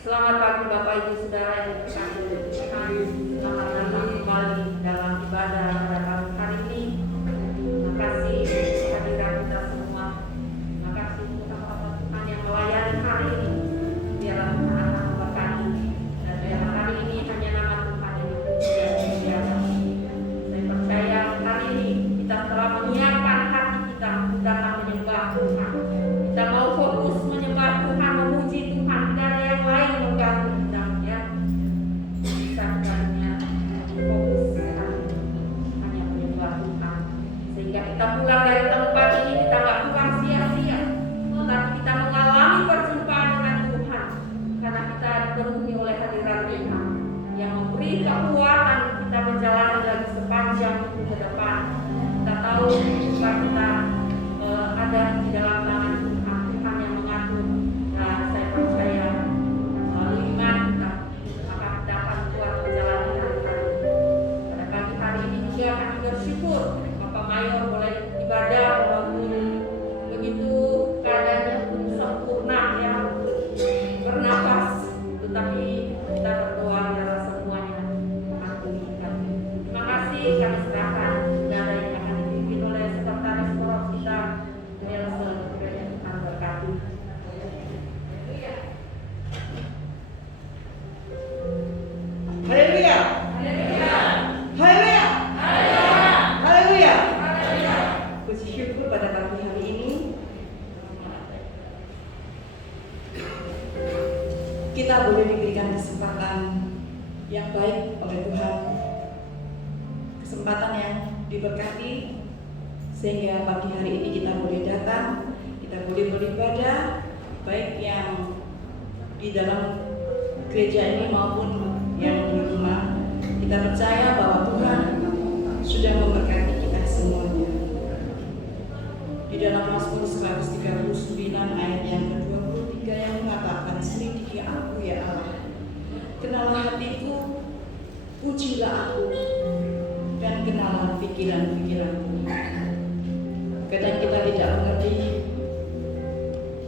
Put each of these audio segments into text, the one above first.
Selamat pagi Bapak Ibu Saudara yang dikasihi Tuhan. Selamat datang kembali dalam ibadah pada pagi hari ini. Terima kasih kehadiran kita semua. Terima kasih untuk apa Tuhan yang melayani hari ini. Biarlah Tuhan akan memberkati dan biarlah hari ini hanya nama Tuhan yang biasa. Saya percaya hari ini kita telah menyiapkan hati kita untuk datang menyembah Tuhan. Kita mau fokus menyembah Tuhan, memuji Tuhan, tidak ada yang lain mengganggu kita ya. Bisa sebenarnya fokus hanya menyembah Tuhan. Sehingga kita pulang dari tempat ini, kita nggak pulang sia-sia, tetapi kita mengalami perjumpaan dengan Tuhan. Karena kita dipenuhi oleh hadirat Tuhan yang memberi kekuatan kita menjalani lagi sepanjang itu ke depan. Kita tahu Tuhan kita ada di dalam tangan Tuhan, Tuhan yang mengatur. Dan saya percaya melalui iman kita, maka kita akan kuat menjalani hari-hari ini. Pada pagi hari ini juga kami bersyukur Bapak Mayor boleh ibadah walaupun begitu keadaannya sempurna ya, bernafas, tetapi kita berdoa biarlah semuanya akan pulihkan. Terima kasih, kami serahkan ibadah yang akan dipimpin oleh sekretaris Prof kita Nelson, kiranya Tuhan berkati. Haleluya. Haleluya. Haleluya. Puji syukur pada pagi hari ini kita boleh diberikan kesempatan yang baik oleh Tuhan, kesempatan yang diberkati, sehingga pagi hari ini kita boleh datang, kita boleh beribadah, baik yang di dalam gereja ini maupun yang di rumah. Kita percaya bahwa Tuhan sudah memberkati kita semuanya. Di dalam Mazmur 139 ayat yang ke-23 yang mengatakan, selidiki aku ya Allah, kenalah hatiku, ujilah aku, dan kenalah pikiran-pikiranku. Kadang kita tidak mengerti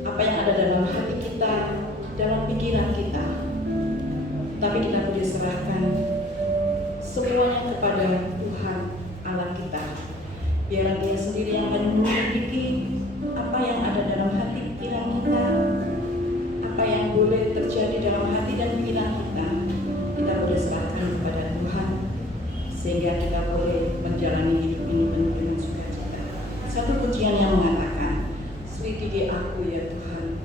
apa yang ada dalam hati kita, dalam pikiran kita, tapi kita boleh serahkan semuanya kepada Tuhan Allah kita. Biar Dia sendiri yang akan menyelidiki apa yang ada dalam hati pikiran kita, apa yang boleh terjadi dalam hati dan pikiran kita. Kita boleh serahkan kepada Tuhan, sehingga kita boleh menjalani hidup ini penuh dengan sukacita. Satu pujian yang mengatakan, selidiki aku ya Tuhan.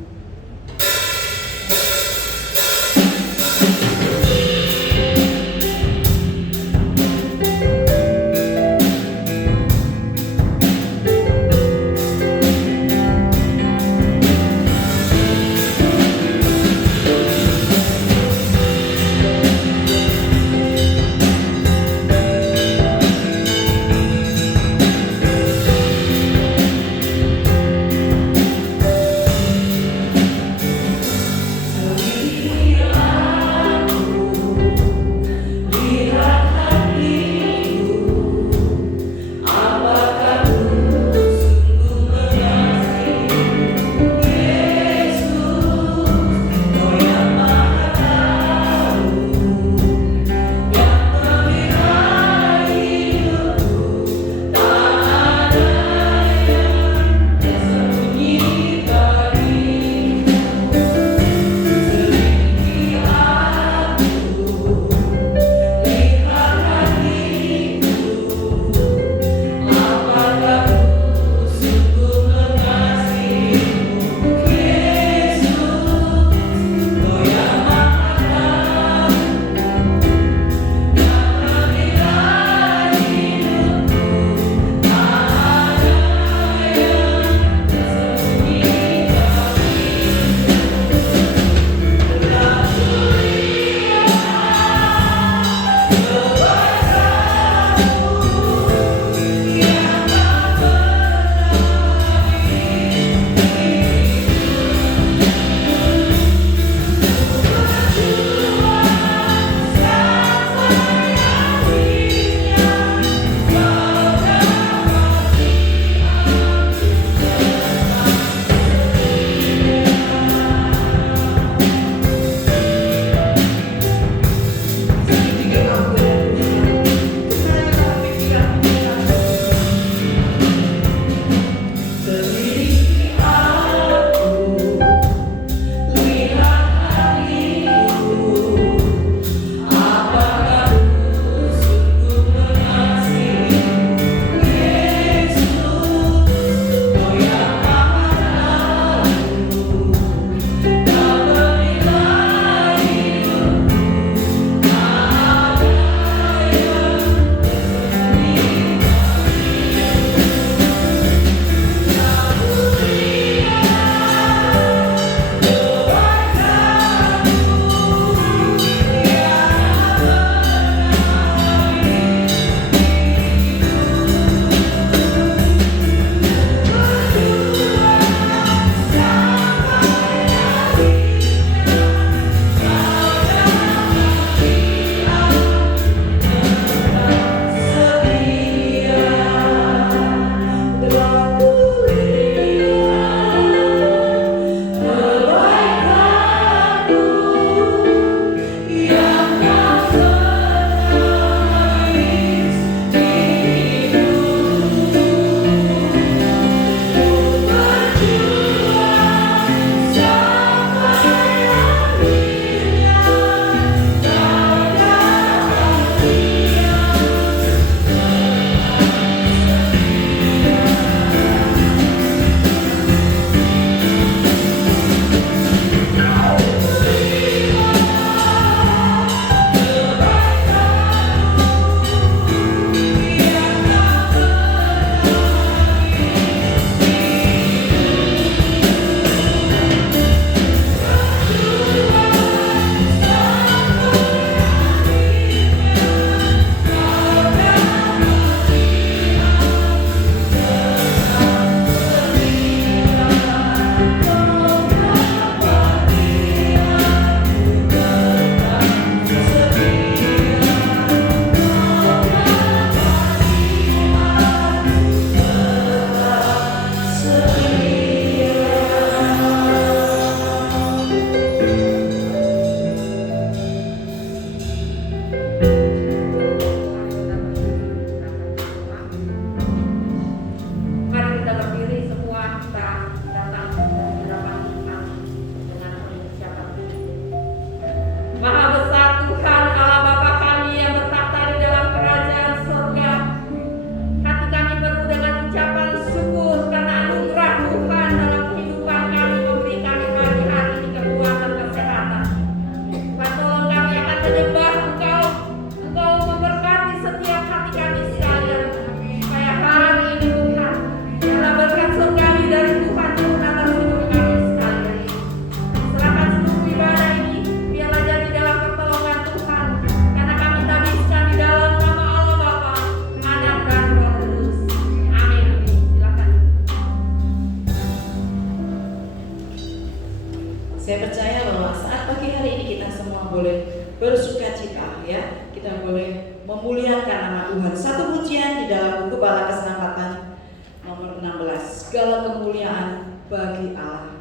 Saya percaya bahwa saat pagi hari ini kita semua boleh bersuka cita, ya. Kita boleh memuliakan nama Tuhan. Satu pujian di dalam buku Bala Keselamatan nomor 16. Segala kemuliaan bagi Allah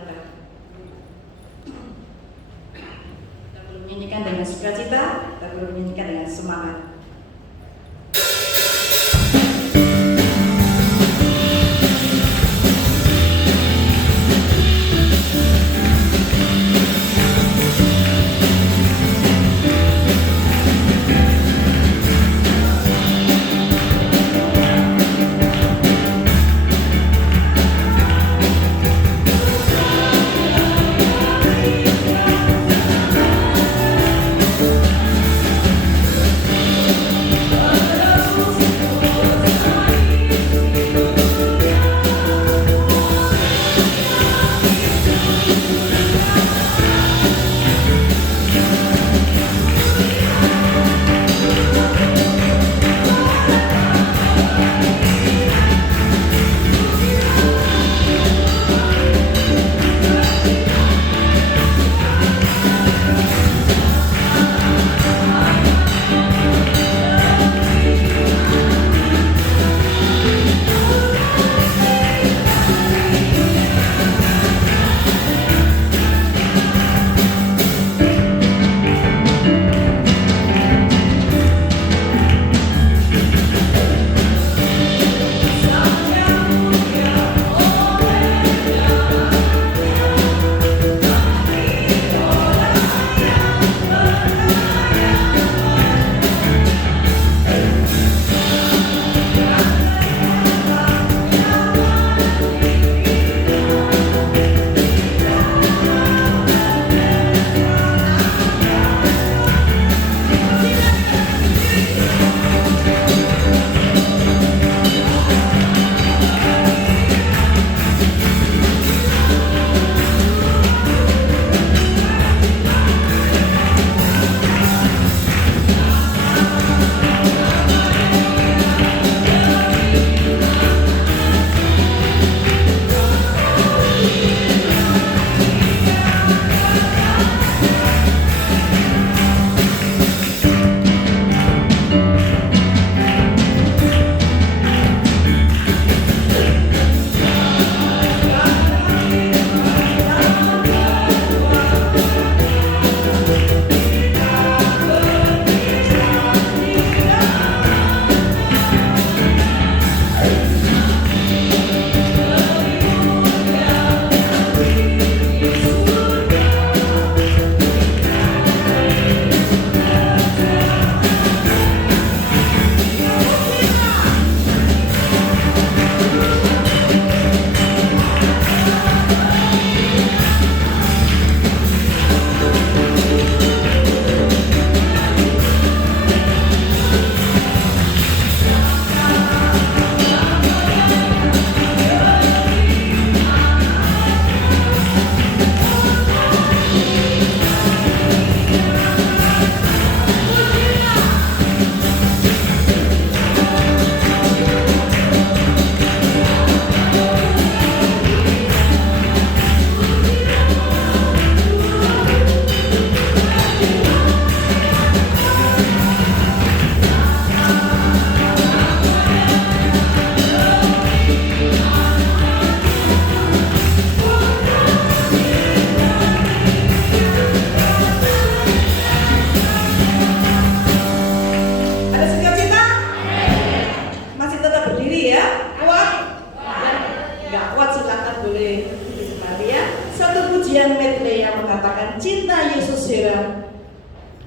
kita. Kita perlu menyanyikan dengan sukacita, kita perlu menyanyikan dengan semangat.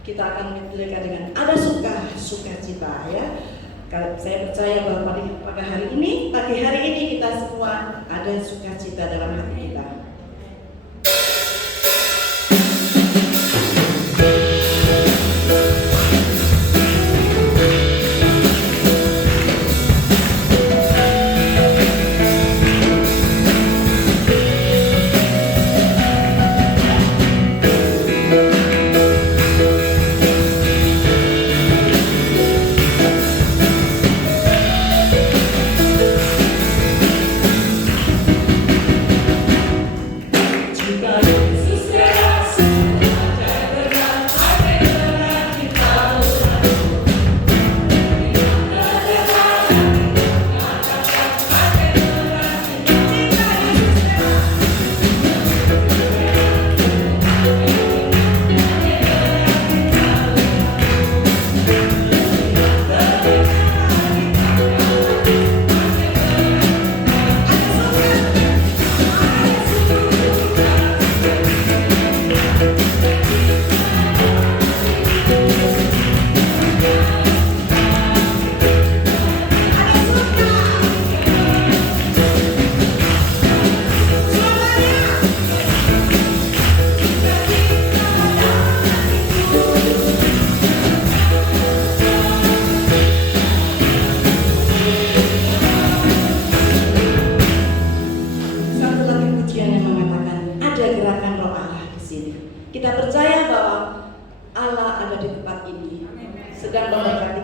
Kita akan menyesuaikan dengan ada sukacita, ya. Saya percaya bahwa pada pagi hari ini kita semua ada sukacita dalam hati kita.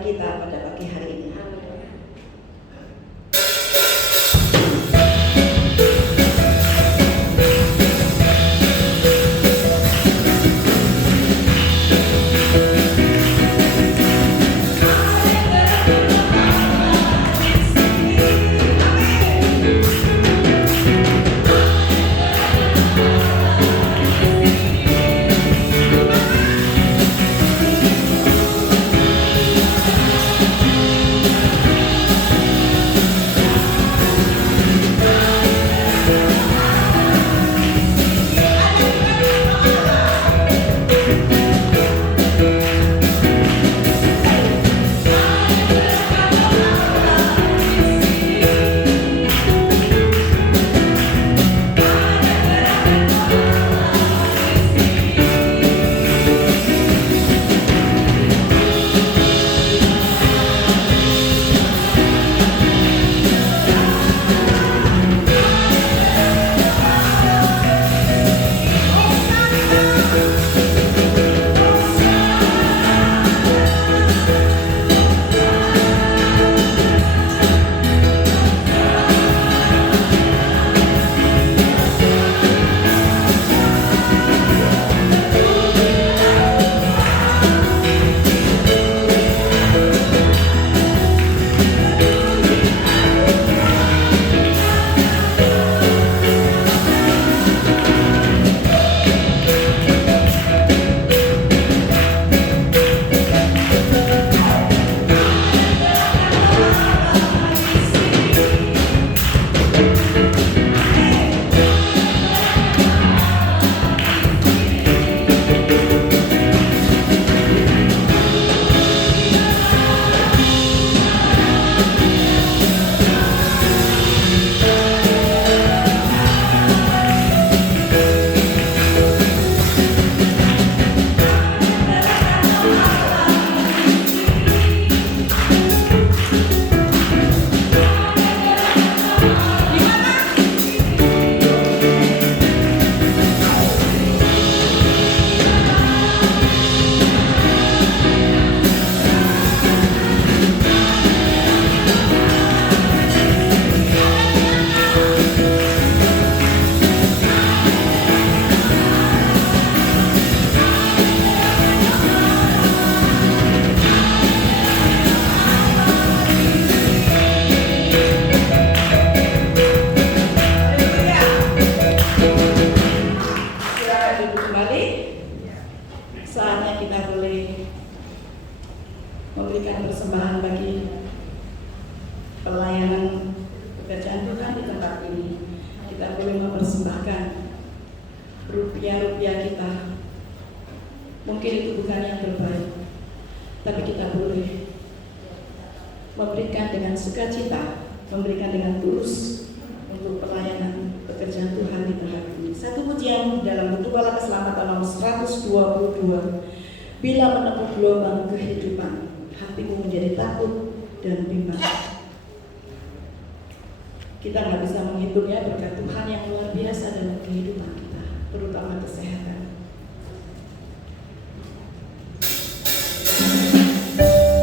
kita pada pagi hari ini. Saatnya kita boleh memberikan persembahan bagi pelayanan pekerjaan Tuhan di tempat ini. Kita boleh mempersembahkan rupiah-rupiah kita. Mungkin itu bukan yang terbaik, tapi kita boleh memberikan dengan sukacita, memberikan dengan tulus untuk pelayanan pekerjaan Tuhan di tempat ini. Satu pujian dalam buku Bala Keselamatan nomor 122. Bila menempuh gelombang kehidupan, hatimu menjadi takut dan bimbang. Kita nggak bisa menghitungnya berkat Tuhan yang luar biasa dalam kehidupan kita, terutama kesehatan. Oh,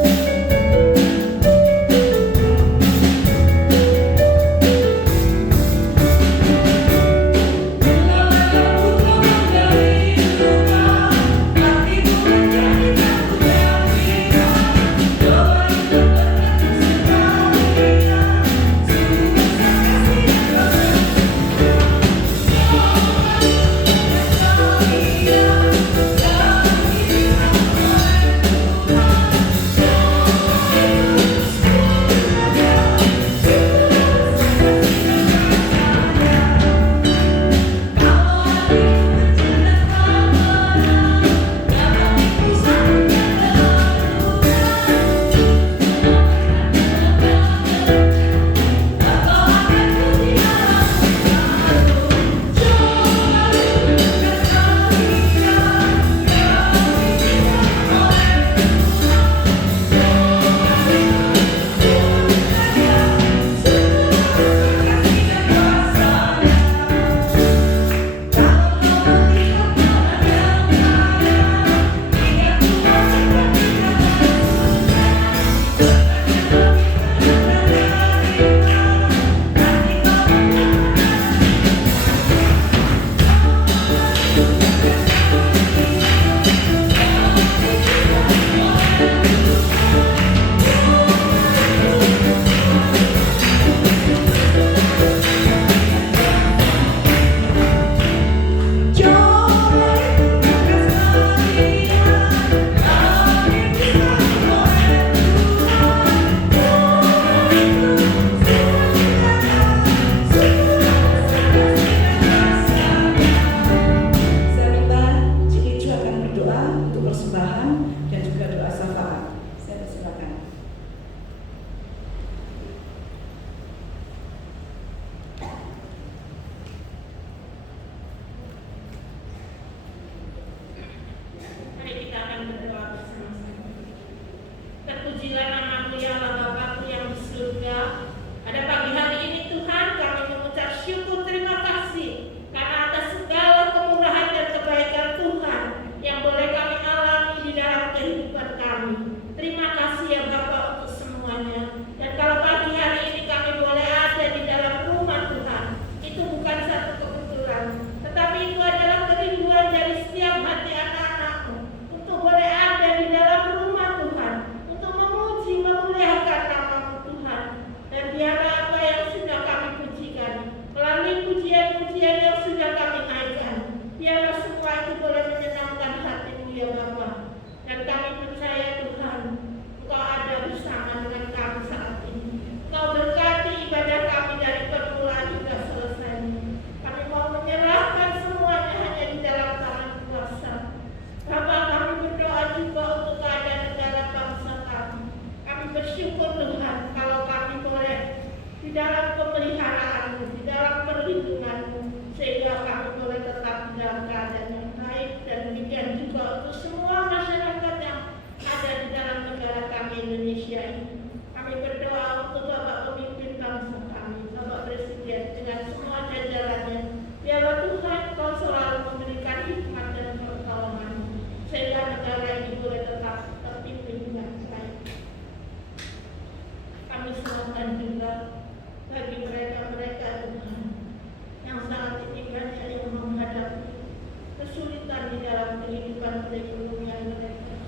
perekonomian mereka.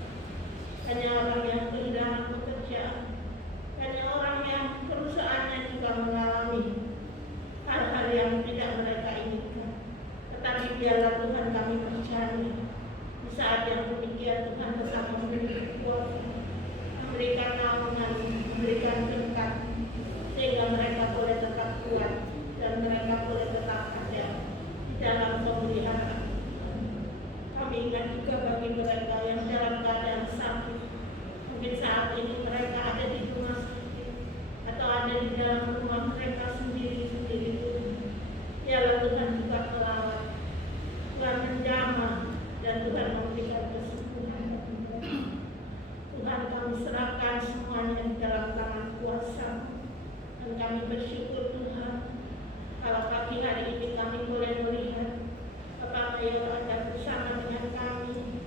Hanya orang yang kehilangan pekerjaan, hanya orang yang perusahaannya juga mengalami hal-hal yang tidak mereka inginkan. Tetapi biarlah Tuhan kami percaya, di saat yang demikian Tuhan tetap memberi kekuatan, memberikan naungan, memberikan berkat, sehingga mereka boleh tetap kuat dan mereka boleh tetap ada di dalam pemeliharaan. Kami ingat juga bagi mereka yang dalam keadaan sakit, mungkin saat ini mereka ada di rumah sakit atau ada di dalam rumah mereka sendiri-sendiri. Biarlah Tuhan juga melawat, Tuhan menjamah, dan Tuhan memberikan kesembuhan bagi mereka. Tuhan, kami serahkan semuanya di dalam tangan kuasa, dan kami bersyukur Tuhan kalau pagi hari ini kami boleh melihat Bapak Mayor ada bersama dengan kami,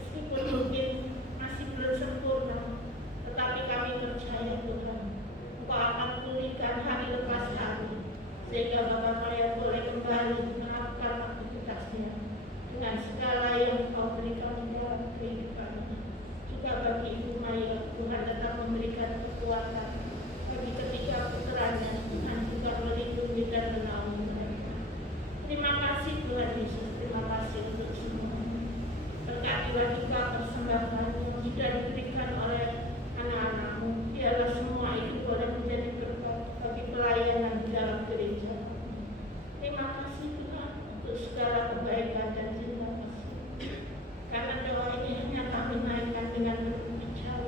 meskipun mungkin masih belum sempurna, tetapi kami percaya Tuhan Engkau akan pulihkan hari lepas hari, sehingga Bapak Mayor boleh kembali melakukan aktivitasnya dengan segala yang Engkau berikan dalam kehidupannya. Juga bagi Ibu Mayor, Tuhan tetap memberikan kekuatan bagi ketiga putranya, Tuhan juga melindungi dan menaungi mereka. Terima kasih Tuhan Yesus, terima kasih untuk semua. Berkatilah juga persembahan yang sudah diberikan oleh anak-anak-Mu. Biarlah semua itu boleh menjadi berkat bagi pelayanan di dalam gereja. Terima kasih Tuhan untuk segala kebaikan dan cinta kasih. Karena doa ini hanya kami naikkan dengan berbicara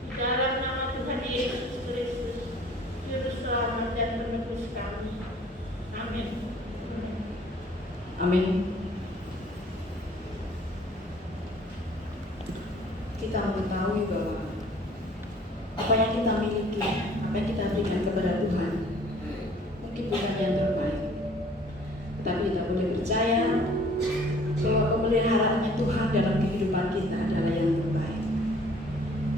di dalam nama Tuhan Yesus Kristus, Juru Selamat dan Penebus kami. Amin. Amin. Kita mengetahui bahwa apa yang kita miliki, apa yang kita berikan kepada Tuhan mungkin bukan yang terbaik, tetapi kita boleh percaya bahwa pemeliharaannya Tuhan dalam kehidupan kita adalah yang terbaik.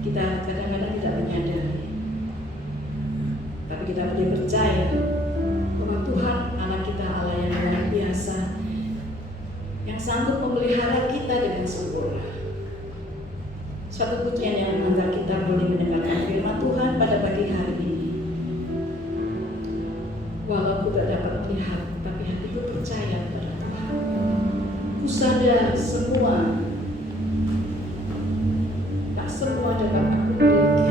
Kita kadang-kadang tidak menyadari, tapi kita boleh percaya bahwa Tuhan anak kita Allah yang luar biasa, yang sanggup memelihara kita dengan sempurna. Suatu pujian yang mengantar kita boleh mendengarkan firman Tuhan pada pagi hari ini. Walau tidak dapat melihat, tapi hatiku percaya kepada Tuhan. Ku sadar tak semua dapat aku miliki,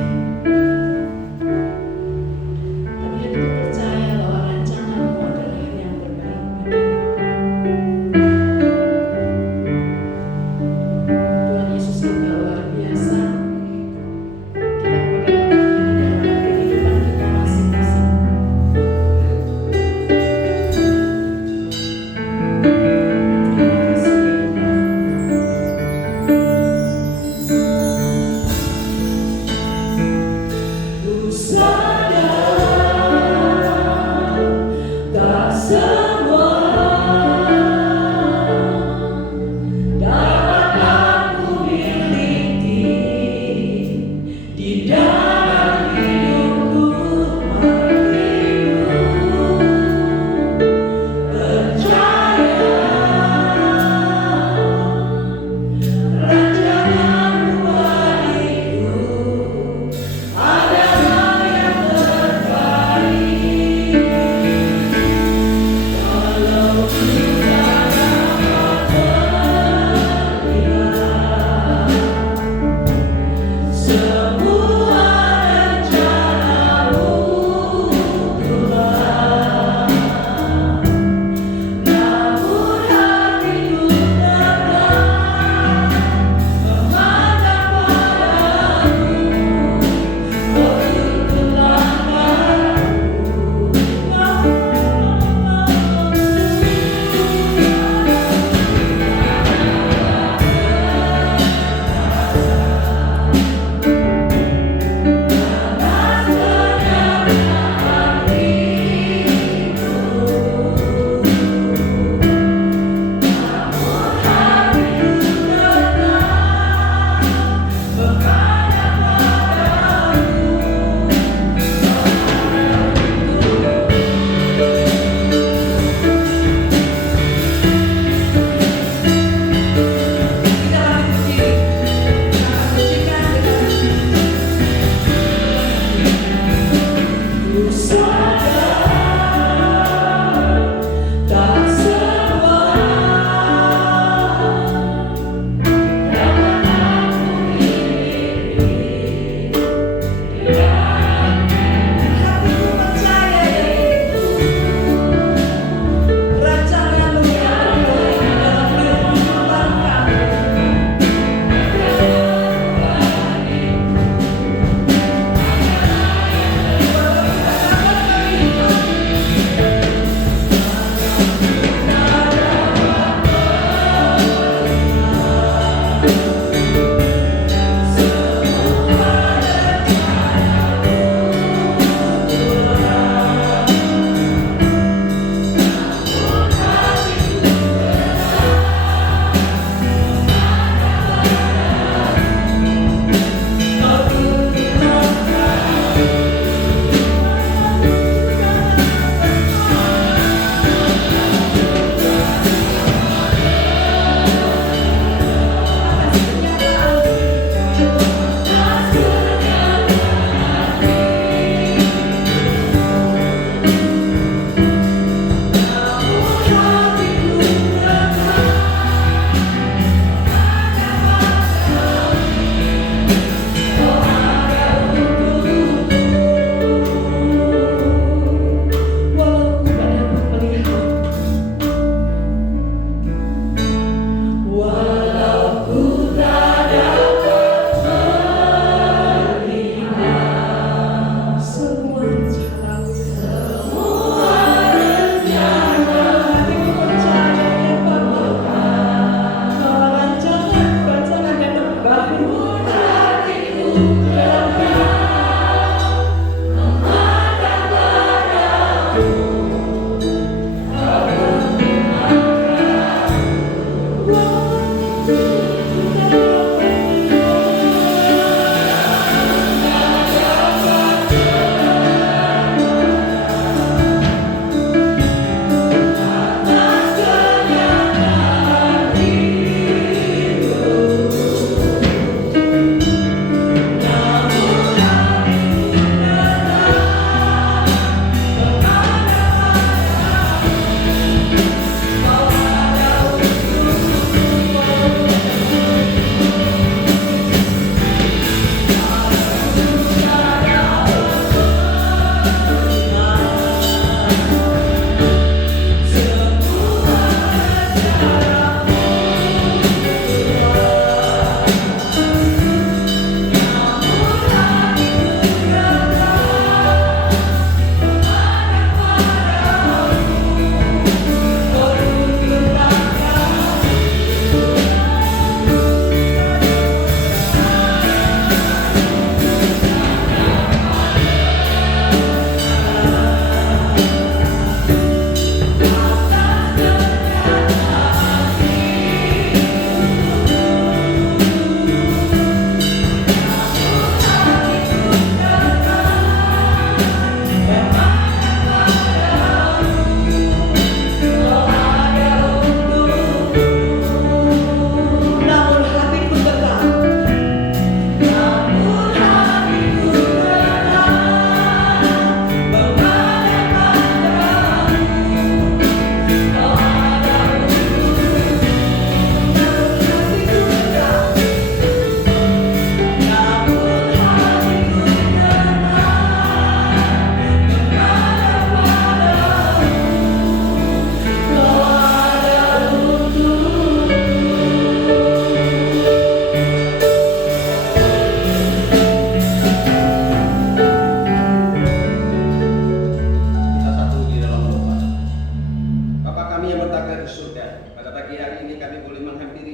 tapi hatiku percaya bahwa rancangan-Mu adalah yang terbaik. Tuhan Yesus kita luar biasa. Kita boleh mengalami dalam kehidupan kita masing-masing. Terima kasih ya Tuhan.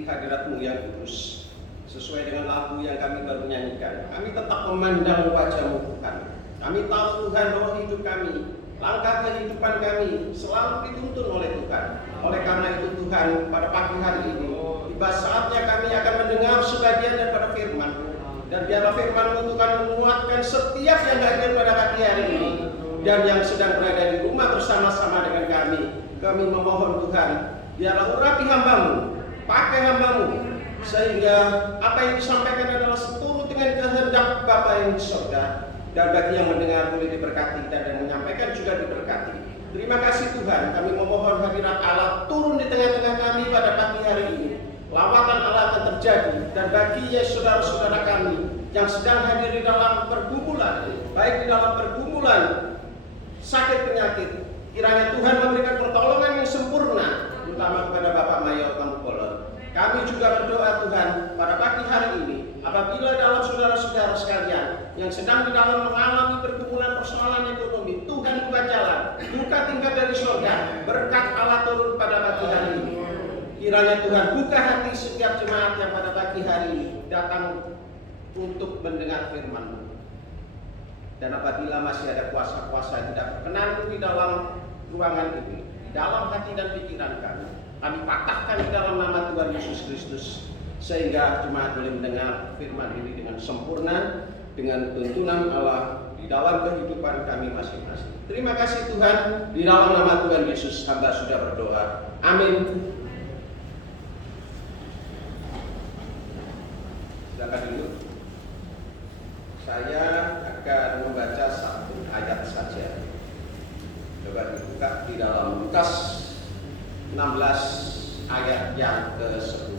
hadirat-Mu yang kudus. Sesuai dengan lagu yang kami baru nyanyikan, kami tetap memandang wajah-Mu Tuhan. Kami tahu Tuhan bahwa hidup kami, langkah kehidupan kami selalu dituntun oleh Tuhan. Oleh karena itu Tuhan, pada pagi hari ini tiba saatnya kami akan mendengar sebagian daripada firman-Mu. Dan biarlah firman-Mu Tuhan menguatkan setiap yang hadir pada pagi hari ini dan yang sedang berada di rumah bersama-sama dengan kami. Kami memohon Tuhan, biarlah urapi hamba-Mu, pakai hamba-Mu, sehingga apa yang disampaikan adalah seturut dengan kehendak Bapa yang di surga. Dan bagi yang mendengar boleh diberkati dan yang menyampaikan juga diberkati. Terima kasih Tuhan, kami memohon hadirat Allah turun di tengah-tengah kami pada pagi hari ini. Lawatan Allah akan terjadi, dan bagi ya saudara-saudara kami yang sedang hadir di dalam pergumulan, baik di dalam pergumulan sakit penyakit, kiranya Tuhan memberikan pertolongan yang sempurna, terutama kepada Bapak Mayor Tambukolon. Kami juga berdoa Tuhan pada pagi hari ini, apabila dalam saudara-saudara sekalian yang sedang di dalam mengalami pergumulan persoalan ekonomi, Tuhan buka jalan, buka tingkat dari surga, berkat Allah turun pada pagi hari ini. Kiranya Tuhan buka hati setiap jemaat yang pada pagi hari ini datang untuk mendengar firman-Mu. Dan apabila masih ada kuasa-kuasa yang tidak berkenan di dalam ruangan ini, di dalam hati dan pikiran kami patahkan di dalam nama Tuhan Yesus Kristus, sehingga jemaat boleh mendengar firman ini dengan sempurna, dengan tuntunan Allah di dalam kehidupan kami masing-masing. Terima kasih Tuhan, di dalam nama Tuhan Yesus hamba sudah berdoa. Amin. Silakan dulu. Saya akan membaca satu ayat saja. Coba dibuka di dalam Lukas 16 ayat yang ke-10.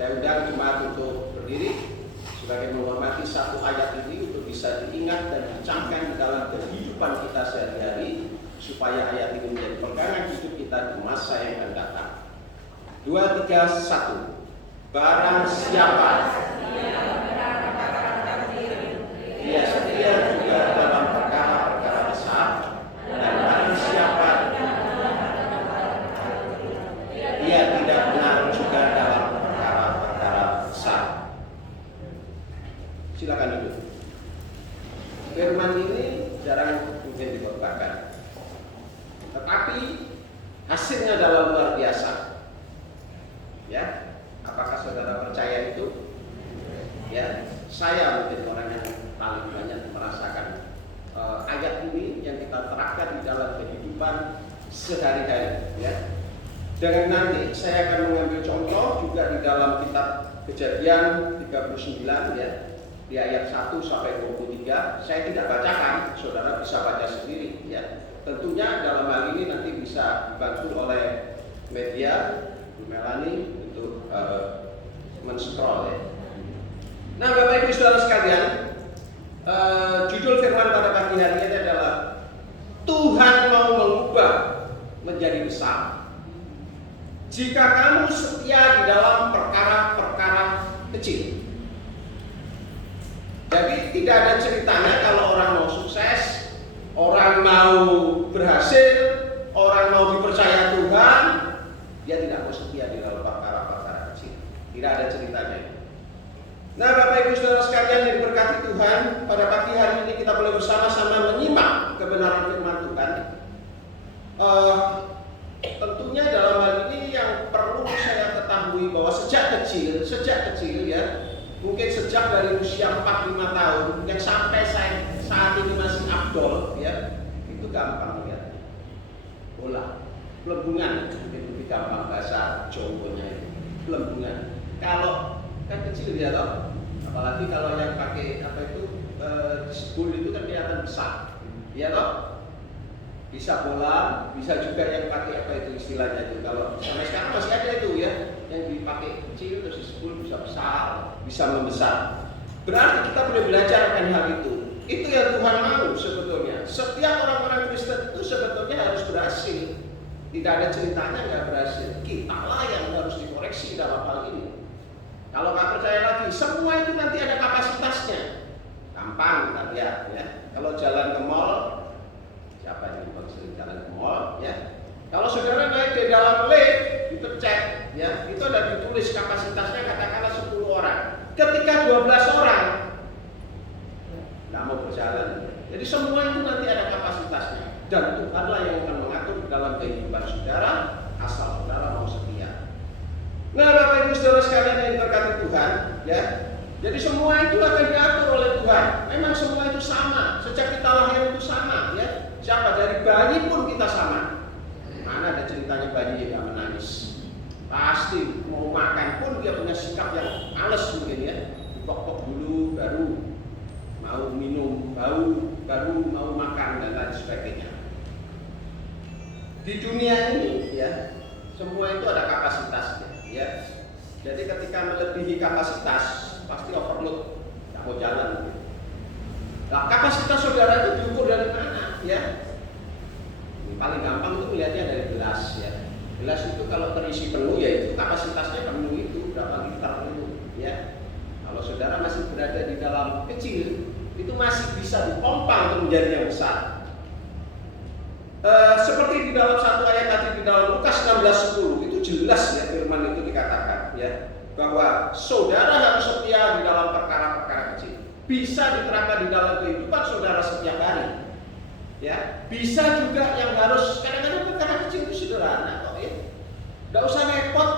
Saya undang jemaat untuk berdiri sebagai menghormati satu ayat ini untuk bisa diingat dan dicamkan di dalam kehidupan kita sehari-hari, supaya ayat ini menjadi pegangan hidup kita di masa yang akan datang. 2, 3, 1. Barang siapa dia setia juga dalam perkara-perkara besar, dan barang siapa dia tidak benar juga dalam perkara-perkara besar. Silakan duduk. Firman ini jarang mungkin dibacakan, tetapi hasilnya adalah luar biasa. Ya, apakah saudara percaya itu? Ya, saya mungkin orang yang paling banyak merasakan ayat ini yang kita terapkan di dalam kehidupan sehari-hari. Ya, dengan nanti saya akan mengambil contoh juga di dalam kitab Kejadian 39 ya, di ayat 1 sampai 23. Saya tidak bacakan, saudara bisa baca sendiri ya. Tentunya dalam hal ini nanti bisa dibantu oleh media Bu Melani untuk men-scroll ya. Nah, Bapak Ibu Saudara sekalian, judul firman pada pagi hari ini adalah Tuhan mau mengubah menjadi besar jika kamu setia di dalam perkara-perkara kecil. Jadi tidak ada ceritanya kalau orang mau sukses, orang mau berhasil, orang mau dipercaya Tuhan, dia tidak mau setia di dalam perkara-perkara kecil. Tidak ada ceritanya. Nah, Bapak Ibu Saudara sekalian yang diberkati Tuhan, pada pagi hari ini kita boleh bersama-sama menyimak kebenaran firman Tuhan. Tentunya dalam hal ini yang perlu saya ketahui bahwa sejak kecil ya, mungkin sejak dari usia 4-5 tahun yang sampai saya saat ini masih abdol ya, itu gampang ya. Bola, pelembungan, mungkin lebih gampang bahasa Jawanya itu. Pelembungan. Kalau kan kecil ya toh, apalagi kalau yang pakai apa itu sebul itu kan kelihatan besar, ya toh. Bisa bola, bisa juga yang pakai apa itu istilahnya itu. Kalau sampai sekarang masih ada itu ya, yang dipakai kecil terus disebut bisa besar, bisa membesar. Berarti kita boleh belajar akan hal itu. Itu yang Tuhan mau sebetulnya. Setiap orang-orang Kristen itu sebetulnya harus berhasil. Tidak ada ceritanya nggak berhasil. Kitalah yang harus dikoreksi dalam hal ini. Kalau nggak percaya lagi, semua itu nanti ada kapasitasnya. Gampang kita lihat ya. Kalau jalan ke mall, siapa yang sering jalan ke mall ya? Kalau saudara naik di dalam lift, dipencet, ya, itu ada ditulis kapasitasnya katakanlah 10 orang. Ketika 12 orang nggak mau berjalan. Jadi semua itu nanti ada kapasitasnya. Dan Tuhanlah yang akan mengatur dalam kehidupan saudara, asal saudara mau setia. Nah, Bapak Ibu Saudara sekalian yang diberkati Tuhan, ya. Jadi semua itu akan diatur oleh Tuhan. Memang semua itu sama. Sejak kita lahir itu sama, ya. Siapa dari bayi pun kita sama. Mana ada ceritanya bayi yang nggak menangis? Pasti mau makan pun dia punya sikap yang males mungkin ya. Dipok-pok dulu baru mau minum, baru mau makan dan lain sebagainya. Di dunia ini ya, semua itu ada kapasitasnya ya. Jadi ketika melebihi kapasitas pasti overload, nggak mau jalan. Nah, kapasitas saudara itu diukur dari mana ya? Paling gampang itu melihatnya dari gelas ya. Gelas itu kalau terisi penuh ya itu kapasitasnya penuh itu berapa liter itu ya. Kalau saudara masih berada di dalam kecil itu masih bisa dipompa untuk menjadi yang besar. Seperti di dalam satu ayat tadi di dalam Lukas 16:10 itu jelas ya firman itu dikatakan ya bahwa saudara harus setia di dalam perkara-perkara kecil. Bisa diterapkan di dalam kehidupan saudara setiap hari. Ya, bisa juga yang harus kadang-kadang perkara kecil itu sederhana kok ya. Enggak usah repot.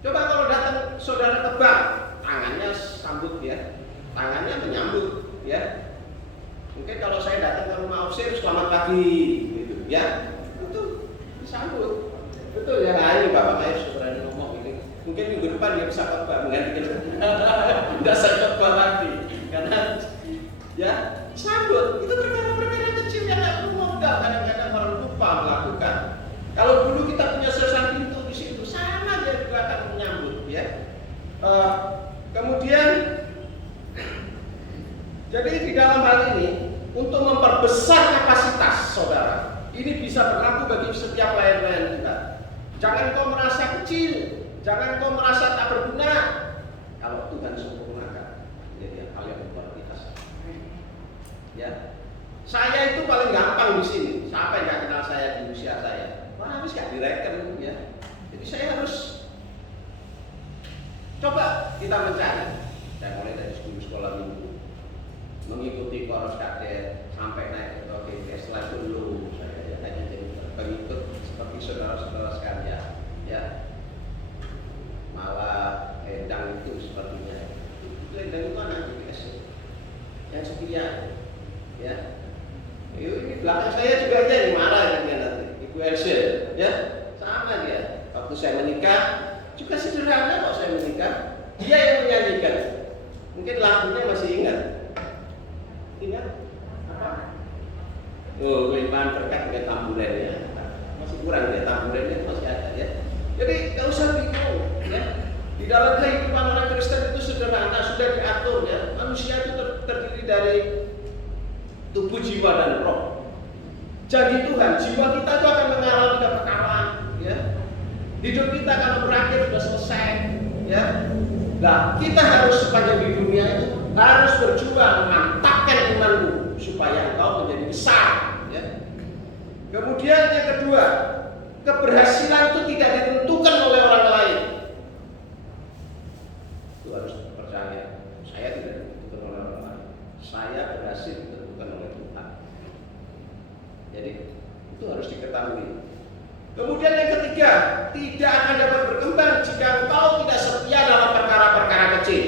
Coba kalau datang saudara ke bank, tangannya sambut ya. Tangannya menyambut ya. Mungkin kalau saya datang ke rumah Opsir, selamat pagi gitu ya. Itu disambut. Betul ya, nah ini Bapak saya saudara ngomong ini. Mungkin minggu depan dia bisa khotbah menggantikan. Enggak saya khotbah lagi. Karena ya, sambut itu perkara-perkara kecil yang nggak perlu modal, kadang-kadang orang lupa melakukan. Kalau dulu kita punya sesan pintu di situ, sama dia juga akan menyambut ya. Kemudian jadi di dalam hal ini untuk memperbesar kapasitas saudara, ini bisa berlaku bagi setiap pelayan-pelayan kita. Jangan kau merasa kecil, jangan kau merasa tak berguna. Kalau Tuhan sempurnakan, jadi hal yang luar biasa. Ya, saya itu paling gampang di sini. Siapa yang nggak kenal saya di usia saya? Wah, habis nggak direken ya. Jadi saya harus coba kita mencari. Saya mulai dari sekolah minggu, mengikuti koros kadet sampai naik ke GKS setelah dulu saya hanya jadi pengikut seperti saudara-saudara sekalian. Ya, malah Endang itu sepertinya. Endang itu anak GKS yang setia. Ya, ini belakang saya juga aja yang marah dia nanti, Ibu Elsie, ya, sama dia. Waktu saya menikah juga sederhana kok saya menikah, dia yang menyanyikan. Mungkin lagunya masih ingat, apa? Oh, limpahan berkat dengan tamburan ya, masih kurang ya tamburannya masih ada ya. Jadi nggak usah bingung, ya. Di dalam kehidupan orang Kristen itu sederhana, sudah diatur ya. Manusia itu terdiri dari tubuh, jiwa, dan roh. Jadi Tuhan, jiwa kita itu akan mengalami kekekalan, ya. Hidup kita akan berakhir sudah selesai, ya. Nah, kita harus sepanjang di dunia itu harus berjuang memantapkan imanmu supaya engkau menjadi besar, ya. Kemudian yang kedua, keberhasilan itu tidak ditentukan oleh orang lain. Itu harus percaya. Saya tidak ditentukan oleh orang lain. Saya berhasil ditentukan oleh Tuhan. Jadi itu harus diketahui. Kemudian yang ketiga, tidak akan dapat berkembang jika engkau tidak setia dalam perkara-perkara kecil.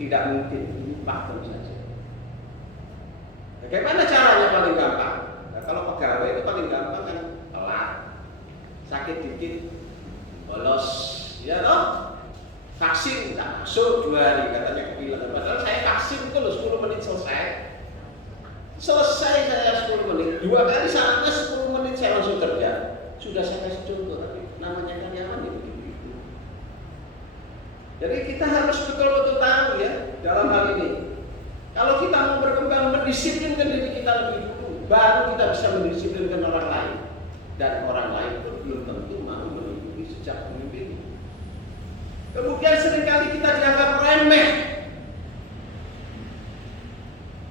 Tidak mungkin, lupa saja. Bagaimana caranya paling gampang? Nah, kalau pegawai itu paling gampang kan telat, sakit dikit, bolos, ya toh? Vaksin tak masuk 2 hari katanya kebilang. Padahal saya vaksin itu loh 10 menit selesai. Selesai saya 10 menit. 2 kali saatnya 10 menit saya langsung kerja. Sudah saya kasih contoh tadi. Namanya karyawan itu. Jadi kita harus betul-betul tahu ya dalam hal ini. Kalau kita mau berkembang, mendisiplinkan diri kita lebih dulu, baru kita bisa mendisiplinkan orang lain. Dan orang lain pun belum tentu mau mengikuti sejak pemimpin. Kemudian seringkali kita dianggap remeh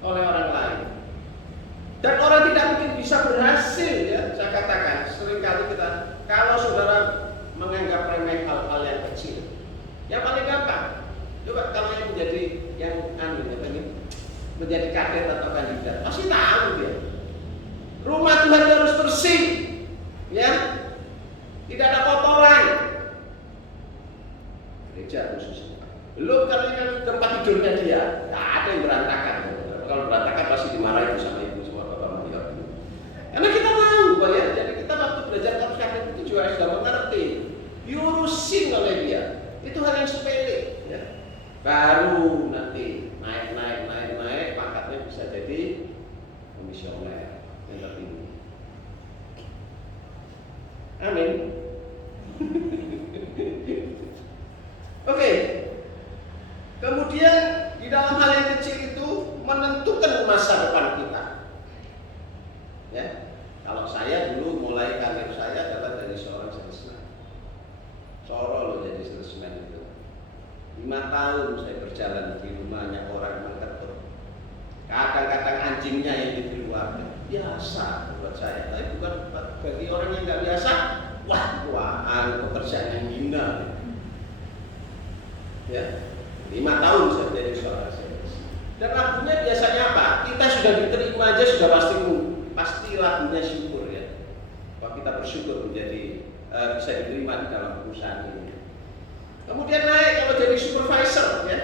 oleh orang lain. Dan orang tidak mungkin bisa berhasil ya, saya katakan seringkali kita, kalau saudara menganggap remeh menjadi kadet atau kandidat, pasti tahu dia. Rumah Tuhan harus bersih, ya, tidak ada kotoran. Gereja khususnya. Belum kali tempat tidurnya dia, nggak ada yang berantakan. Kalau berantakan pasti dimarahin sama ibu semua bapak melihat. Karena kita tahu, Pak ya. Jadi kita waktu belajar kadet itu juga sudah mengerti. Diurusin oleh dia. Itu hal yang sepele, ya. Baru nanti naik pangkatnya bisa jadi komisioner yang tertinggi. Amin. Oke. Kemudian di dalam hal yang kecil itu menentukan masa depan kita. Ya. Kalau saya dulu mulai karir saya adalah dari seorang salesman. Soro loh jadi salesman itu. 5 tahun saya berjalan di rumahnya orang mengketuk. Kadang-kadang anjingnya yang di luar. Biasa buat saya, tapi bukan bagi orang yang nggak biasa. Wah, pekerjaan yang hina. Ya, 5 tahun saya jadi seorang sales. Dan lagunya biasanya apa? Kita sudah diterima aja sudah pasti lagunya syukur ya. Bahwa kita bersyukur menjadi bisa diterima di dalam perusahaan ini. Kemudian naik kalau jadi supervisor ya.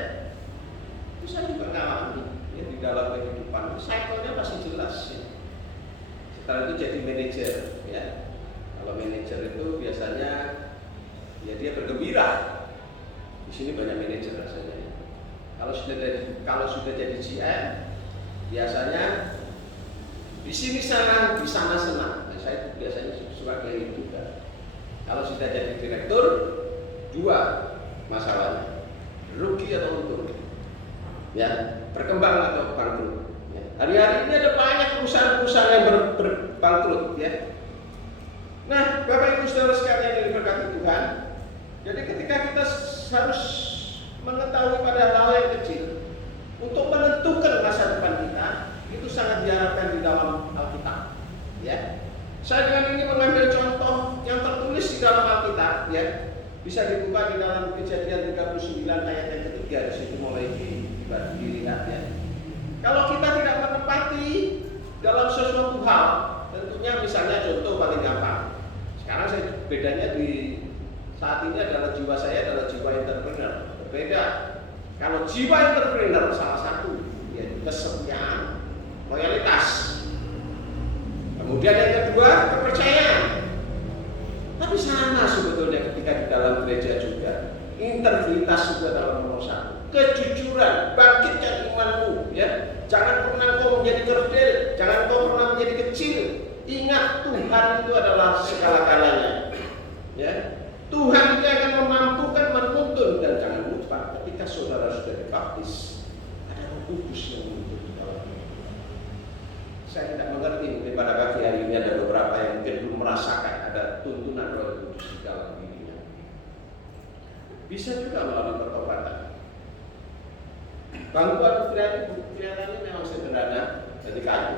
Itu saya juga ngalami ya, di dalam kehidupan. Cycle-nya pasti jelas ya. Setelah itu jadi manajer ya. Kalau manajer itu biasanya ya dia bergembira. Di sini banyak manajer rasanya. Kalau sudah jadi GM, biasanya di sini senang, di sana senang. Nah, saya biasanya suka kayak gitu juga. Kalau sudah jadi direktur, 2 masalahnya, rugi atau untung, ya, berkembang atau bangkrut. Ya. Hari-hari ini ada banyak perusahaan-perusahaan yang berbangkrut, ya. Nah, Bapak Ibu Saudara sekalian yang diberkati Tuhan, jadi ketika kita harus mengetahui pada hal yang kecil untuk menentukan masa depan kita, itu sangat diharapkan di dalam Alkitab. Ya, saya dengan ini mengambil contoh yang tertulis di dalam Alkitab. Ya, bisa dibuka di dalam Kejadian 39 ayat yang ketiga. Di situ mulai dilihat. Ya, kalau kita tidak menepati dalam sesuatu hal, tentunya misalnya contoh paling gampang. Sekarang saya bedanya di saat ini adalah jiwa saya adalah jiwa entrepreneur. Berbeda. Kalau jiwa entrepreneur salah satu yaitu kesetiaan, loyalitas. Kemudian yang kedua kepercayaan. Tapi sama sebetulnya ketika di dalam gereja juga. Integritas juga dalam nomor 1. Kejujuran, bangkitkan imanmu. Ya, jangan pernah kau menjadi kerdil, jangan kau pernah menjadi kecil. Ingat Tuhan itu adalah segala-galanya. Ya. Tuhan itu akan memampukan menuntun dan jangan lupa ketika saudara sudah dibaptis ada Roh Kudus yang menuntun di dalamnya. Saya tidak mengerti mungkin pada pagi hari ini ada beberapa yang mungkin belum merasakan ada tuntunan Roh Kudus di dalam dirinya. Bisa juga melalui pertobatan. Bangkuan kelihatannya memang sederhana dari kayu.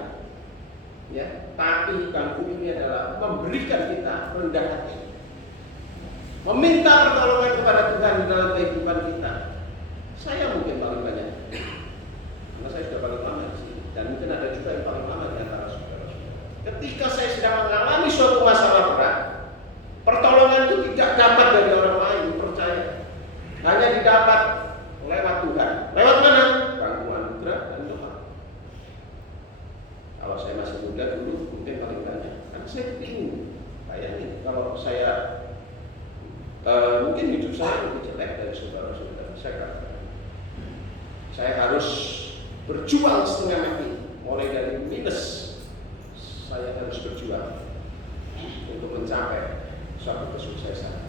Ya, tapi bangku ini adalah memberikan kita rendah hati. Meminta pertolongan kepada Tuhan di dalam kehidupan kita. Saya mungkin paling banyak, karena saya sudah paling lama di sini, dan mungkin ada juga yang paling lama di antara saudara-saudara. Ketika saya sedang mengalami suatu masalah berat, pertolongan itu tidak dapat dari orang lain, percaya. Hanya didapat lewat Tuhan. Lewat mana? Bangku anugerah dan doa. Kalau saya masih muda dulu, mungkin paling banyak. Karena saya bingung. Bayangin kalau saya mungkin hidup saya lebih jelek dari saudara-saudara saya harus berjuang setengah mati, mulai dari minus saya harus berjuang untuk mencapai suatu kesuksesan.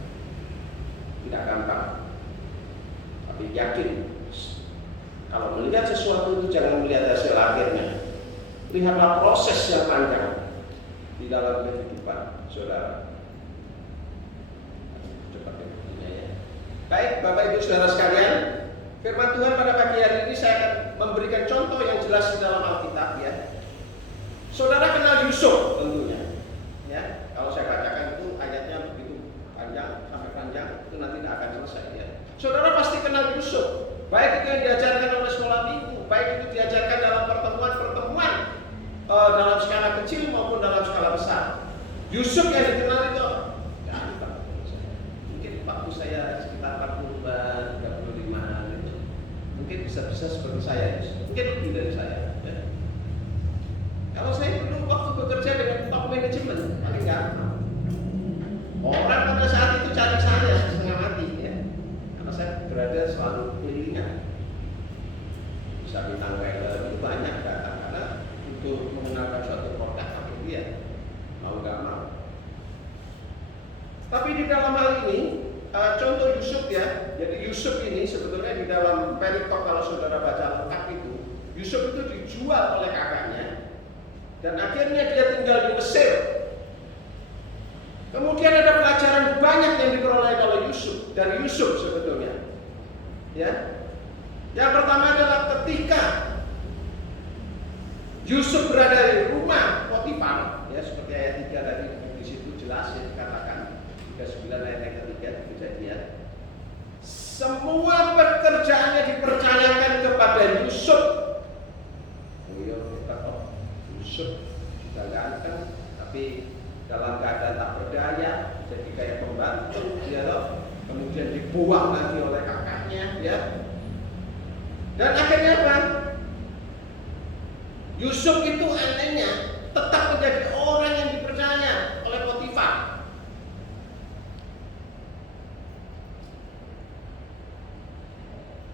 Tidak gampang, tapi yakin kalau melihat sesuatu itu jangan melihat hasil akhirnya, lihatlah proses yang panjang di dalam kehidupan saudara. Baik, Bapak Ibu Saudara sekalian, firman Tuhan pada pagi hari ini saya akan memberikan contoh yang jelas di dalam Alkitab ya. Saudara kenal Yusuf tentunya. Ya, kalau saya bacakan itu ayatnya begitu panjang sampai panjang itu nanti tidak akan selesai ya. Saudara pasti kenal Yusuf. Baik itu yang diajarkan oleh sekolah minggu, baik itu diajarkan dalam Yusuf yang dikenal itu gampang. Mungkin waktu saya sekitar 45 itu, mungkin bisa seperti saya, mungkin lebih dari saya. Ya. Kalau saya dulu waktu bekerja dengan top manajemen, paling gampang. Orang pada saat itu cari saya setengah mati, ya, karena saya berada selalu kelilingan. Bisa bintang itu banyak datang karena untuk mengenalkan suatu produk pakai dia, mau nggak mau. Tapi di dalam hal ini, contoh Yusuf ya, jadi Yusuf ini sebetulnya di dalam perikop kalau saudara baca lengkap itu, Yusuf itu dijual oleh kakaknya dan akhirnya dia tinggal di Mesir. Kemudian ada pelajaran banyak yang diperoleh oleh Yusuf, dari Yusuf sebetulnya. Ya. Yang pertama adalah ketika Yusuf berada di rumah Potifar, ya seperti ayat 3 tadi di situ jelas ya dikatakan 39 ayat yang ketiga Kejadian. Semua pekerjaannya dipercayakan kepada Yusuf. Yusuf sudah ganteng, tapi dalam keadaan tak berdaya, jadi kayak pembantu, ya loh. Kemudian dibuang lagi oleh kakaknya, ya. Dan akhirnya apa? Yusuf itu anehnya tetap menjadi orang yang dipercaya oleh Potifar.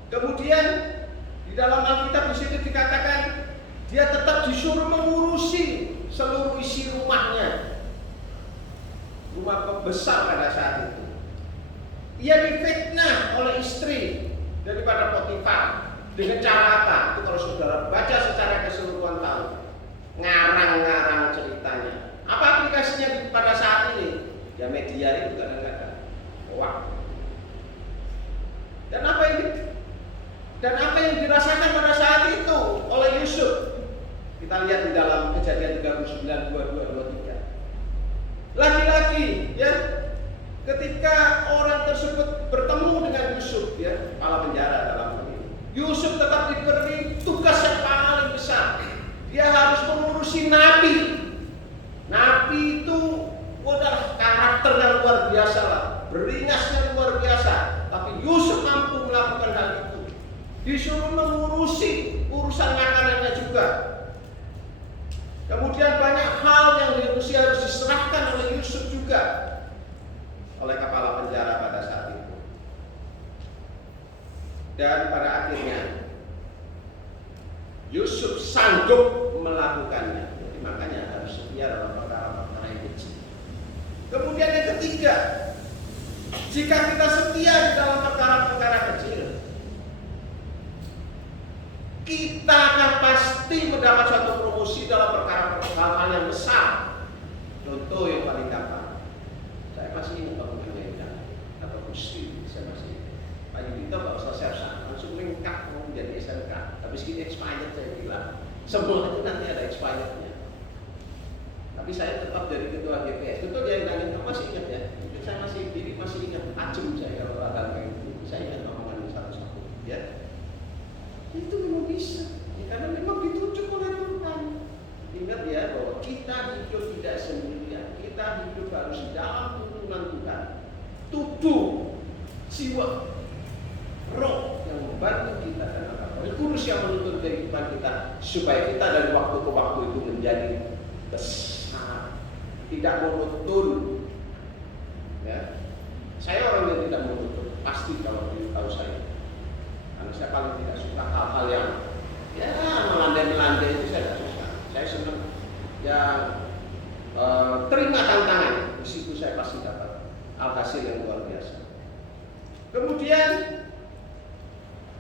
Kemudian di dalam Alkitab di situ dikatakan dia tetap disuruh mengurusi seluruh isi rumahnya, rumah pembesar pada saat itu. Ia difitnah oleh istri daripada Potifar. Dengan cara apa? Itu kalau saudara baca secara keseluruhan tahu. Ngarang-ngarang ceritanya. Apa aplikasinya pada saat ini? Ya media itu kadang-kadang. Wah. Dan apa yang dirasakan pada saat itu oleh Yusuf? Kita lihat di dalam Kejadian 39 22 23. Lagi-lagi ya, ketika orang tersebut bertemu dengan Yusuf ya, kepala penjara dalam hal ini, Yusuf tetap diberi tugas yang paling besar. Dia harus mengurusi nabi. Nabi itu adalah karakter yang luar biasa lah, beringasnya luar biasa. Tapi Yusuf mampu melakukan hal itu. Disuruh mengurusi urusan makanannya juga. Kemudian banyak hal yang harus diserahkan oleh Yusuf juga oleh kepala penjara pada saat itu. Dan pada akhirnya Yusuf sanggup melakukannya. Jadi makanya harus setia dalam perkara-perkara yang kecil. Kemudian yang ketiga, jika kita setia di dalam perkara-perkara kecil, kita akan pasti mendapat suatu promosi dalam perkara-perkara yang besar. Contoh yang paling gampang, saya masih ingat waktu pendidikan atau kursi, saya masih ingat. Pak Yudito kalau selesai langsung lengkap mau menjadi SMK. Habis ini expired saya bilang. Semua itu nanti ada expirednya. Tapi saya tetap jadi ketua GPS. Betul dia yang nanya, kamu masih ingat ya? Saya masih ingat. Ajem saya kalau ada kayak itu. Saya ingat omongan satu-satu. Ya. Itu memang bisa. Ya, karena memang ditujuk oleh Tuhan. Ingat ya bahwa kita hidup tidak sendirian. Kita hidup harus di dalam tuntunan Tuhan. Tubuh, jiwa, roh yang membantu kita dan Roh Kudus yang menuntun kehidupan kita supaya kita dari waktu ke waktu itu menjadi besar, tidak monoton. Ya, saya orang yang tidak monoton, pasti kalau tahu saya. Karena saya paling tidak suka hal-hal yang ya melandai-melandai itu saya tidak suka. Saya senang yang terima tantangan, di situ saya pasti dapat hasil yang luar biasa. Kemudian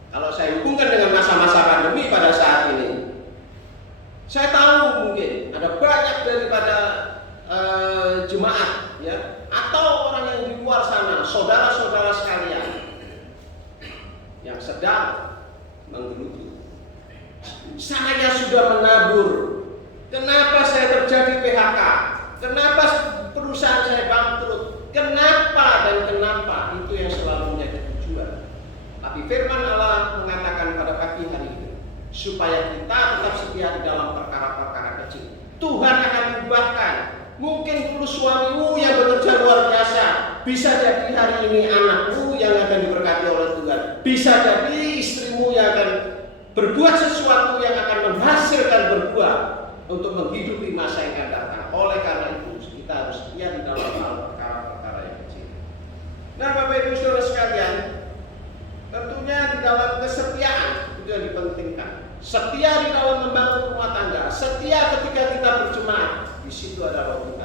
kalau saya hubungkan dengan masa-masa pandemi pada saat ini, saya tahu mungkin ada banyak daripada jemaat ya, atau orang yang di luar sana, saudara-saudara sekalian yang sedang menggeluti. Saya sudah menabur. Kenapa saya terjadi PHK? Kenapa perusahaan saya bangkrut? Kenapa dan kenapa? Itu yang selalu menjadi tujuan. Tapi firman Allah mengatakan pada pagi hari ini, supaya kita tetap setia di dalam perkara-perkara kecil. Tuhan akan ubahkan. Mungkin Mungkin dulu suamimu yang bekerja luar biasa. Bisa jadi hari ini anakmu yang akan diberkati oleh Tuhan. Bisa jadi istrimu yang akan berbuat sesuatu yang akan menghasilkan berbuah untuk menghidupi masa yang akan datang. Oleh karena itu kita harus setia di dalam hal perkara-perkara yang kecil. Nah, Bapak Ibu Saudara sekalian, tentunya di dalam kesetiaan itu yang dipentingkan. Setia di dalam membangun rumah tangga, setia ketika kita berjemaat, di situ ada roh Tuhan.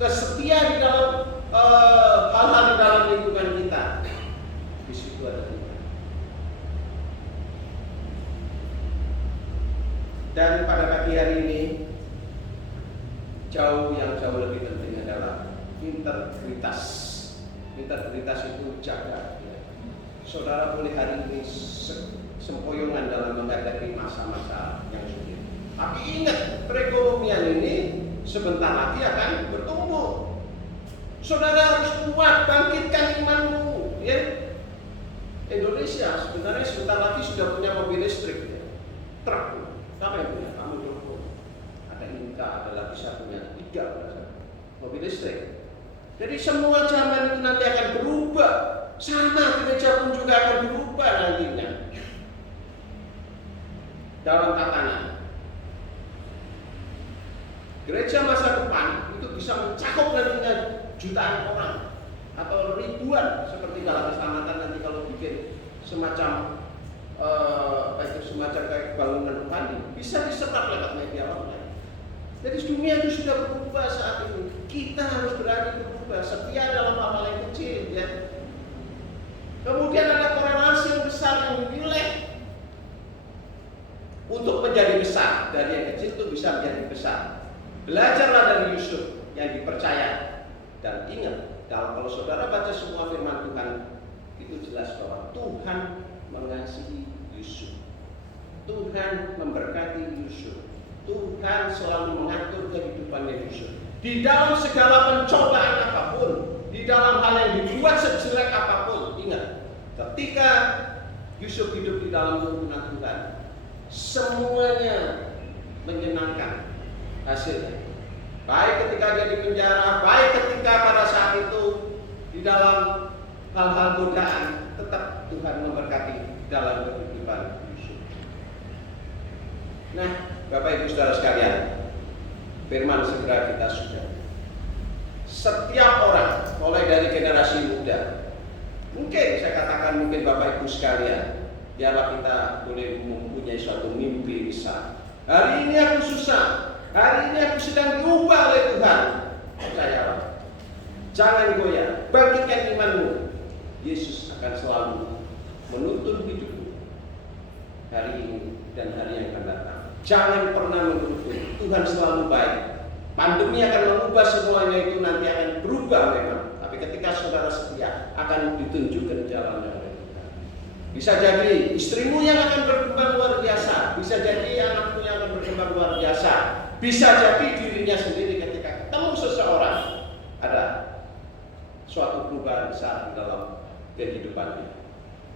Setia di dalam hal-hal di dalam lingkungan kita, di situ ada Tuhan. Dan pada pagi hari ini, jauh lebih penting adalah integritas. Integritas itu jaga. Ya. Saudara boleh hari ini sempoyongan dalam menghadapi masa-masa yang sulit. Tapi ingat, perekonomian ini sebentar lagi akan bertumbuh. Saudara harus kuat, bangkitkan imanmu. Ya. Indonesia sebenarnya sebentar lagi sudah punya mobil listrik. Ya. Truk. Siapa yang punya? Kamu dulu. Ada Inka, ada lagi satunya 3 mobil listrik. Jadi semua zaman itu nanti akan berubah. Sama gereja pun juga akan berubah nantinya. Dalam tatanan gereja masa depan itu bisa mencakup nantinya jutaan orang atau ribuan, seperti dalam keselamatan nanti kalau bikin semacam semacam kayak bangunan rohani bisa diserap lewat media online. Jadi dunia itu sudah berubah saat ini. Kita harus berani berubah, setia dalam hal-hal yang kecil, ya. Kemudian ada korelasi yang besar yang dinilai untuk menjadi besar. Dari yang kecil itu bisa menjadi besar. Belajarlah dari Yusuf yang dipercaya. Dan ingat, kalau saudara baca semua firman Tuhan, itu jelas bahwa Tuhan mengasihi Yusuf. Tuhan memberkati Yusuf. Tuhan selalu mengatur kehidupannya Yusuf. Di dalam segala pencobaan apapun, di dalam hal yang dibuat sejelek apapun, ingat, ketika Yusuf hidup di dalam tuntunan Tuhan, semuanya menyenangkan hasilnya. Baik ketika dia di penjara, baik ketika pada saat itu di dalam hal-hal godaan, tetap Tuhan memberkati dalam kehidupan Yusuf. Nah, Bapak Ibu Saudara sekalian, firman segera kita sudah. Setiap orang, mulai dari generasi muda, mungkin saya katakan mungkin Bapak Ibu sekalian, biarlah kita boleh mempunyai suatu mimpi besar. Hari ini aku susah, hari ini aku sedang diubah oleh Tuhan. Percayalah, jangan goyah, bangkitkan imanmu. Yesus akan selalu menuntun hidupmu hari ini dan hari yang akan datang. Jangan pernah menuntut, Tuhan selalu baik. Pandemi akan mengubah semuanya, itu nanti akan berubah memang. Tapi ketika saudara setia, akan ditunjukkan jalannya oleh Tuhan. Bisa jadi istrimu yang akan berkembang luar biasa, bisa jadi anakmu yang akan berkembang luar biasa, bisa jadi dirinya sendiri ketika ketemu seseorang ada suatu perubahan besar dalam kehidupannya.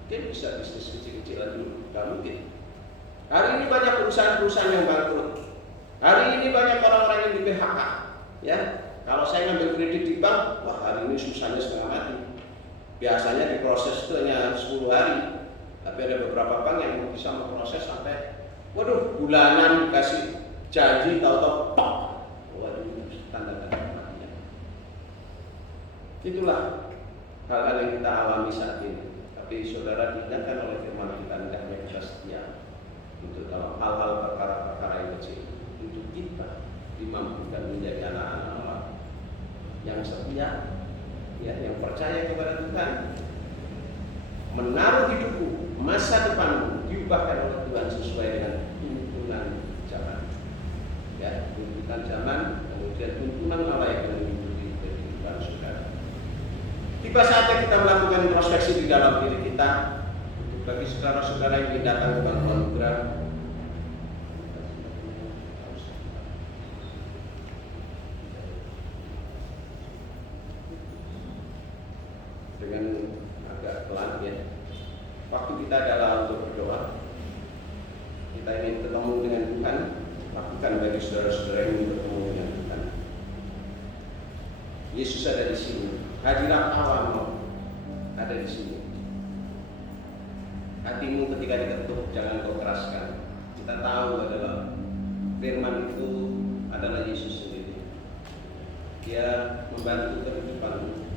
Mungkin bisa bisnis kecil-kecilan dulu, tidak mungkin. Hari ini banyak perusahaan-perusahaan yang bangkrut. Hari ini banyak orang-orang yang di PHK. Ya, kalau saya ngambil kredit di bank, wah hari ini susahnya setengah mati. Biasanya diproses itu hanya 10 hari. Tapi ada beberapa bank yang bisa memproses sampai, waduh, bulanan dikasih janji, tahu-tahu pok. Waduh, tanda-tanda matinya. Itulah hal-hal yang kita alami saat ini. Tapi saudara diingatkan oleh firman kita, hendaknya kita setia untuk dalam hal-hal perkara-perkara yang kecil, untuk kita dimampukan menjadi anak-anak Allah yang setia, ya, yang percaya kepada Tuhan, menaruh hidupmu, masa depanmu diubahkan oleh Tuhan sesuai dengan tuntunan zaman, ya, tuntunan zaman, kemudian tuntunan Allah yang mengikuti kehidupan saudara. Tiba saatnya kita melakukan introspeksi di dalam diri kita. Bagi saudara-saudara yang ingin datang ke bantuan anugerah, dengan agak pelan, ya. Waktu kita adalah untuk berdoa. Kita ingin ketemu dengan Tuhan. Lakukan bagi saudara-saudara yang ingin bertemu dengan Tuhan. Yesus ada di sini. Hadirat Allah ada di sini. Hatimu ketika diketuk jangan kau keraskan. Kita tahu adalah firman itu adalah Yesus sendiri. Dia membantu kehidupanmu.